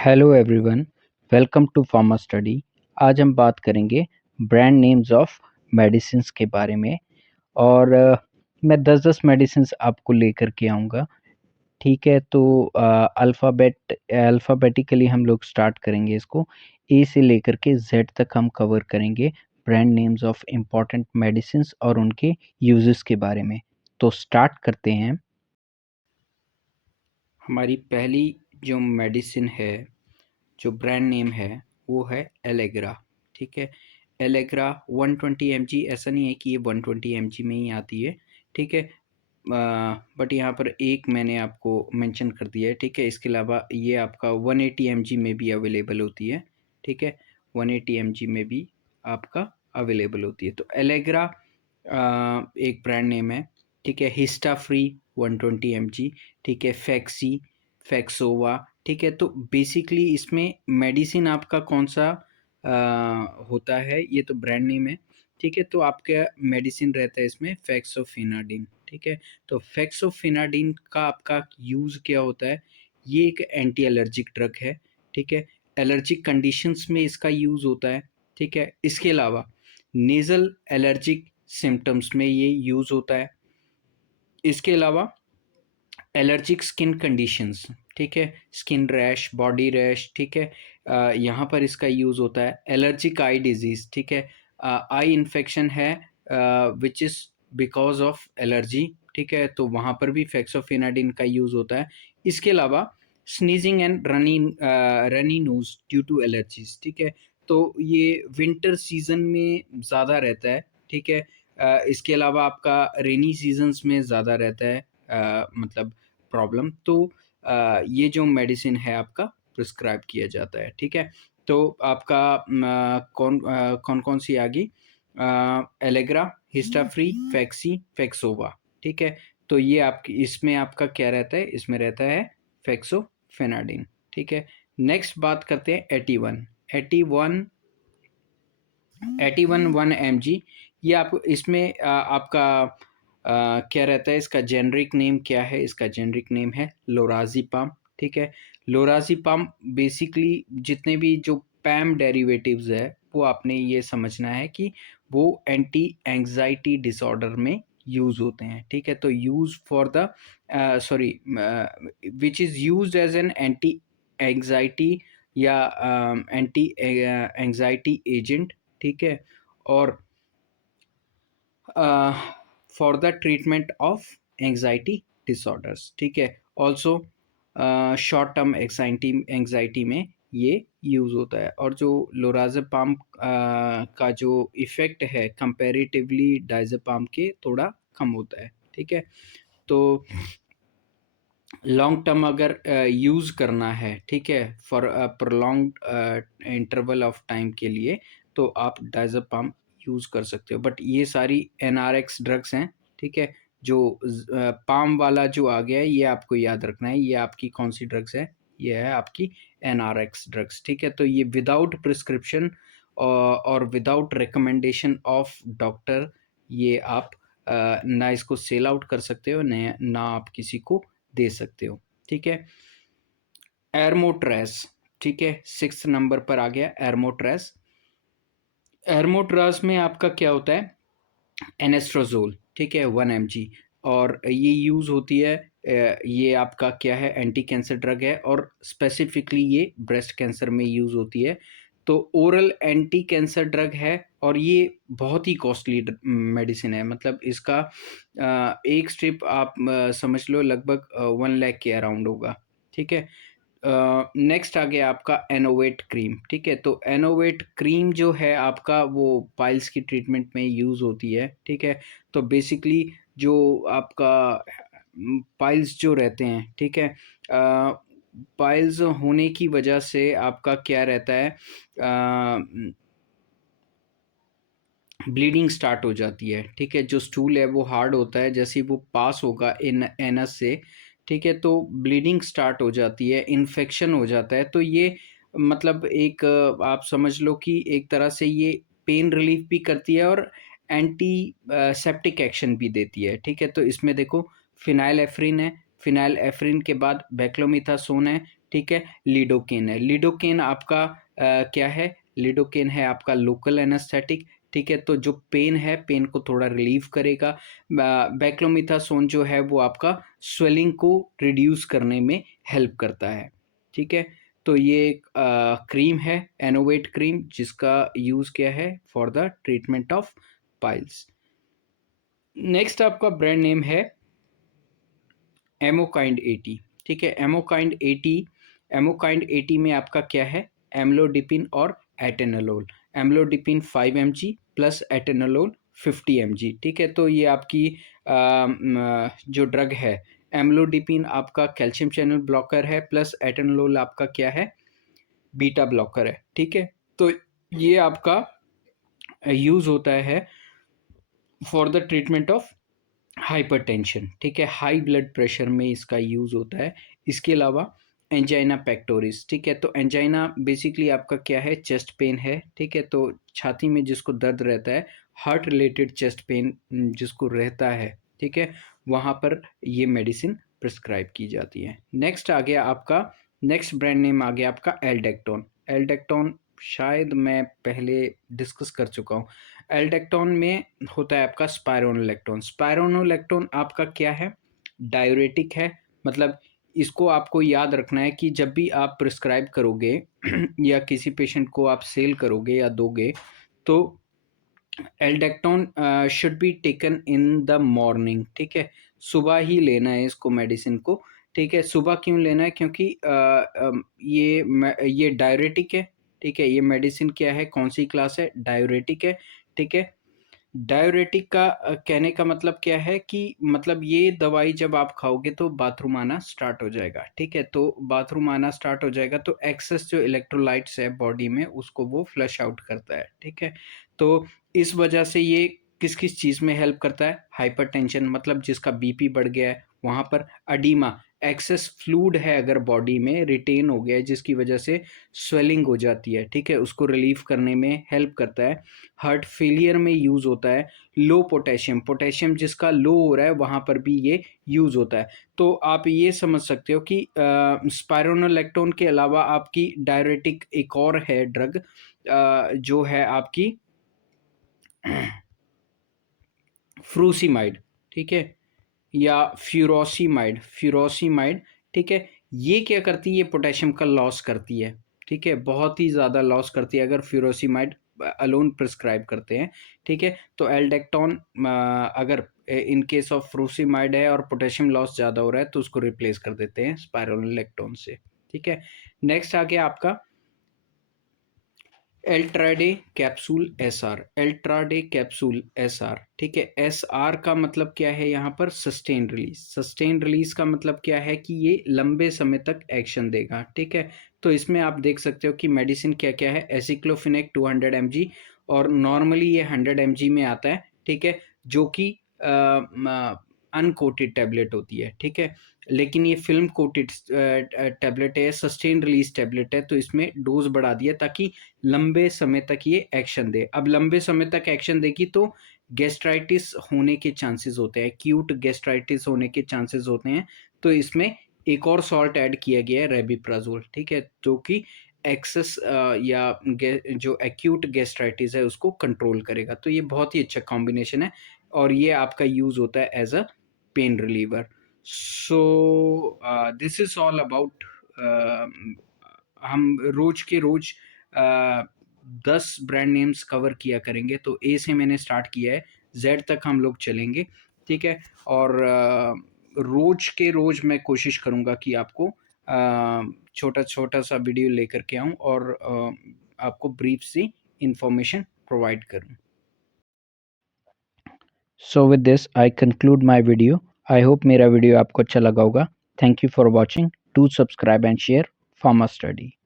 Hello everyone, welcome to pharma study. आज हम बात करेंगे ब्रांड नेम्स ऑफ मेडिसिन्स के बारे में। और मैं 10-10 मेडिसिन्स आपको लेकर के आऊँगा। ठीक है, तो अल्फ़ाबेटिकली हम लोग स्टार्ट करेंगे इसको। ए से लेकर के जेड तक हम कवर करेंगे brand names of important medicines और उनके यूजेस के बारे में। तो स्टार्ट करते हैं। हमारी पहली जो मेडिसिन है, जो ब्रांड नेम है, वो है एलेग्रा। ठीक है, एलेग्रा 120 mg, ऐसा नहीं है कि ये 120 mg में ही आती है। ठीक है, बट यहाँ पर एक मैंने आपको मेंशन कर दिया है। ठीक है, इसके अलावा ये आपका 180 mg में भी अवेलेबल होती है। ठीक है, 180 mg में भी आपका अवेलेबल होती है। तो एलेग्रा एक ब्रांड नेम है। ठीक है, हिस्टा फ्री 120 mg। ठीक है, फैक्सी, फैक्सोवा। ठीक है, तो बेसिकली इसमें मेडिसिन आपका कौन सा होता है, ये तो ब्रांड नेम है। ठीक है, तो आपका मेडिसिन रहता है इसमें फैक्सोफिनाडिन। ठीक है, तो फैक्सोफिनाडिन का आपका यूज़ क्या होता है? ये एक एंटी एलर्जिक ड्रग है। ठीक है, एलर्जिक कंडीशंस में इसका यूज़ होता है। ठीक है, इसके अलावा नेज़ल एलर्जिक सिम्टम्स में ये यूज़ होता है। इसके अलावा एलर्जिक स्किन कंडीशंस, ठीक है, स्किन रैश, बॉडी रैश। ठीक है, यहाँ पर इसका यूज़ होता है। एलर्जिक आई डिजीज़, ठीक है, आई इन्फेक्शन है which is because of allergy. ठीक है, तो वहाँ पर भी फैक्सोफिनाडिन का यूज़ होता है। इसके अलावा sneezing and runny nose due to allergies. ठीक है, तो ये विंटर सीजन में ज़्यादा रहता है। ठीक है, इसके अलावा आपका रेनी सीजन्स में ज़्यादा रहता है, मतलब प्रॉब्लम। तो ये जो मेडिसिन है आपका प्रिस्क्राइब किया जाता है। ठीक है, तो आपका कौन कौन सी आ गई? एलेग्रा, हिस्टाफ्री, फैक्सी, फैक्सोवा। ठीक है, तो ये आपकी इसमें आपका क्या रहता है? इसमें रहता है फैक्सोफेनाडिन। ठीक है, नेक्स्ट बात करते हैं 81 81 81 1 mg। ये आपको इसमें आपका क्या रहता है? इसका जेनरिक नेम क्या है? इसका जेनरिक नेम है लोराज़िपाम। ठीक है, लोराज़िपाम बेसिकली जितने भी जो पैम डेरिवेटिव्स है, वो आपने ये समझना है कि वो एंटी एंग्जाइटी डिसऑर्डर में यूज़ होते हैं। ठीक है, तो use for the sorry which is used as an anti anxiety या एंटी एंग्जाइटी एजेंट। ठीक है, और for the treatment of anxiety disorders. ठीक है, ऑल्सो शॉर्ट टर्म एंग्जाइटी में ये यूज़ होता है। और जो लोराज़ेपाम का जो इफ़ेक्ट है कंपैरेटिवली डायज़ेपाम के थोड़ा कम होता है। ठीक है, तो लॉन्ग टर्म अगर यूज़ करना है, ठीक है, for prolonged interval of time के लिए, तो आप डायज़ेपाम यूज़ कर सकते हो। बट ये सारी एनआरएक्स ड्रग्स हैं। ठीक है, जो पाम वाला जो आ गया है, ये आपको याद रखना है। ये आपकी कौन सी ड्रग्स है? ये है आपकी एनआरएक्स ड्रग्स। ठीक है, तो ये विदाउट प्रिस्क्रिप्शन और विदाउट रिकमेंडेशन ऑफ डॉक्टर, ये आप ना इसको सेल आउट कर सकते हो, ना आप किसी को दे सकते हो। ठीक है, एर्मोट्रेस। ठीक है, 6 नंबर पर आ गया एर्मोट्रेस। एर्मोट्रेस में आपका क्या होता है? एनेस्ट्रोजोल। ठीक है, 1 mg। और ये यूज़ होती है, ये आपका क्या है? एंटी कैंसर ड्रग है, और स्पेसिफिकली ये ब्रेस्ट कैंसर में यूज़ होती है। तो ओरल एंटी कैंसर ड्रग है, और ये बहुत ही कॉस्टली मेडिसिन है। मतलब इसका एक स्ट्रिप आप समझ लो लगभग 1 लाख के अराउंड होगा। ठीक है, नेक्स्ट आ गया आपका एनोवेट क्रीम। ठीक है, तो एनोवेट क्रीम जो है आपका, वो पाइल्स की ट्रीटमेंट में यूज़ होती है। ठीक है, तो बेसिकली जो आपका पाइल्स जो रहते हैं, ठीक है, पाइल्स होने की वजह से आपका क्या रहता है? ब्लीडिंग स्टार्ट हो जाती है। ठीक है, जो स्टूल है वो हार्ड होता है, जैसे ही वो पास होगा इन एनस से, ठीक है, तो ब्लीडिंग स्टार्ट हो जाती है, इन्फेक्शन हो जाता है। तो ये मतलब एक आप समझ लो कि एक तरह से ये पेन रिलीफ भी करती है, और एंटी सेप्टिक एक्शन भी देती है। ठीक है, तो इसमें देखो फिनाइल एफ्रिन है, फिनाइल एफ्रिन के बाद बेक्लोमिथासोन है, ठीक है, लिडोकेन है। लिडोकेन आपका क्या है, लिडोकेन है आपका लोकल एनेस्थेटिक, ठीक है, तो जो पेन है, पेन को थोड़ा रिलीव करेगा। बैक्लोमिथासोन जो है वो आपका स्वेलिंग को रिड्यूस करने में हेल्प करता है, ठीक है। तो ये एक क्रीम है, एनोवेट क्रीम, जिसका यूज़ क्या है for the treatment of piles. Next आपका ब्रांड नेम है एमोकाइंड 80, ठीक है। एमोकाइंड 80 में आपका क्या है, एम्लोडिपिन और atenolol. Amlodipine 5 mg plus atenolol 50 mg, ठीक है। तो ये आपकी जो ड्रग है, एम्लोडिपिन आपका कैल्शियम चैनल ब्लॉकर है, प्लस एटेनोलोल आपका क्या है, बीटा ब्लॉकर है, ठीक है। तो ये आपका यूज़ होता है for the treatment of hypertension, ठीक है, हाई ब्लड प्रेशर में इसका यूज़ होता है। इसके अलावा एंजाइना पेक्टोरिस, ठीक है, तो एंजाइना बेसिकली आपका क्या है, चेस्ट पेन है, ठीक है, तो छाती में जिसको दर्द रहता है, हार्ट रिलेटेड चेस्ट पेन जिसको रहता है, ठीक है, वहाँ पर ये मेडिसिन प्रिस्क्राइब की जाती है। नेक्स्ट आ गया आपका, नेक्स्ट ब्रांड नेम आ गया आपका एल्डेक्टोन। एल्डेक्टोन शायद मैं पहले डिस्कस कर चुका हूँ। एल्डेक्टोन में होता है आपका स्पाइरोनोलेक्टोन। स्पाइरोनोलेक्टोन आपका क्या है, डायूरेटिक है। मतलब इसको आपको याद रखना है कि जब भी आप प्रिस्क्राइब करोगे या किसी पेशेंट को आप सेल करोगे या दोगे, तो Aldactone should be taken in the morning, ठीक है, सुबह ही लेना है इसको मेडिसिन को, ठीक है। सुबह क्यों लेना है, क्योंकि ये डायरेटिक है, ठीक है। ये मेडिसिन क्या है, कौन सी क्लास है, डायरेटिक है, ठीक है। डायरेटिक का कहने का मतलब क्या है कि मतलब ये दवाई जब आप खाओगे तो बाथरूम आना स्टार्ट हो जाएगा, ठीक है। तो बाथरूम आना स्टार्ट हो जाएगा तो एक्सेस जो इलेक्ट्रोलाइट्स है बॉडी में उसको वो फ्लश आउट करता है, ठीक है। तो इस वजह से ये किस किस चीज़ में हेल्प करता है, हाइपरटेंशन, मतलब जिसका बीपी बढ़ गया है वहाँ पर, अडीमा, एक्सेस फ्लूइड है अगर बॉडी में रिटेन हो गया है जिसकी वजह से स्वेलिंग हो जाती है, ठीक है, उसको रिलीव करने में हेल्प करता है। हार्ट फेलियर में यूज़ होता है। लो पोटेशियम, पोटेशियम जिसका लो हो रहा है वहाँ पर भी ये यूज़ होता है। तो आप ये समझ सकते हो कि स्पाइरोनोलेक्टोन के अलावा आपकी डायरेटिक एक और है ड्रग, जो है आपकी फ्रूसिमाइड, ठीक है, या फ्यूरोसिमाइड, ठीक है। ये क्या करती है, ये पोटेशियम का लॉस करती है, ठीक है, बहुत ही ज़्यादा लॉस करती है अगर फ्यूरोसिमाइड अलोन प्रिस्क्राइब करते हैं, ठीक है। तो एल्डेक्टोन अगर इन केस ऑफ फ्रूसिमाइड है और पोटेशियम लॉस ज़्यादा हो रहा है तो उसको रिप्लेस कर देते हैं स्पाइरोलेक्टोन से, ठीक है। नेक्स्ट आ गया आपका एल्ट्राडे कैप्सूल एसआर। एल्ट्राडे कैप्सूल एसआर, ठीक है। एसआर का मतलब क्या है, यहाँ पर सस्टेन रिलीज। सस्टेन रिलीज का मतलब क्या है कि ये लंबे समय तक एक्शन देगा, ठीक है। तो इसमें आप देख सकते हो कि मेडिसिन क्या क्या है, एसिक्लोफिनेक 200 mg, और नॉर्मली ये 100 mg में आता है, ठीक है, जो कि अनकोटेड टैबलेट होती है, ठीक है। लेकिन ये फिल्म कोटेड टैबलेट है, सस्टेन रिलीज टैबलेट है, तो इसमें डोज बढ़ा दिया ताकि लंबे समय तक ये एक्शन दे। अब लंबे समय तक एक्शन देगी तो गैस्ट्राइटिस होने के चांसेस होते हैं, एक्यूट गैस्ट्राइटिस होने के चांसेस होते हैं। तो इसमें एक और सॉल्ट ऐड किया गया है, रेबिप्राजोल, ठीक है, जो कि एक्सेस या जो एक्यूट गैस्ट्राइटिस है उसको कंट्रोल करेगा। तो ये बहुत ही अच्छा कॉम्बिनेशन है और ये आपका यूज होता है as a pain reliever. So this is all about, हम रोज के रोज 10 ब्रांड नेम्स कवर किया करेंगे। तो ए से मैंने स्टार्ट किया है, जेड तक हम लोग चलेंगे, ठीक है। और रोज के रोज मैं कोशिश करूँगा कि आपको छोटा छोटा सा वीडियो लेकर के आऊँ और आपको ब्रीफ सी इंफॉर्मेशन प्रोवाइड करूँ। So with this I conclude my video. I hope मेरा वीडियो आपको अच्छा लगा होगा। Thank you for watching. Do subscribe and share pharma study.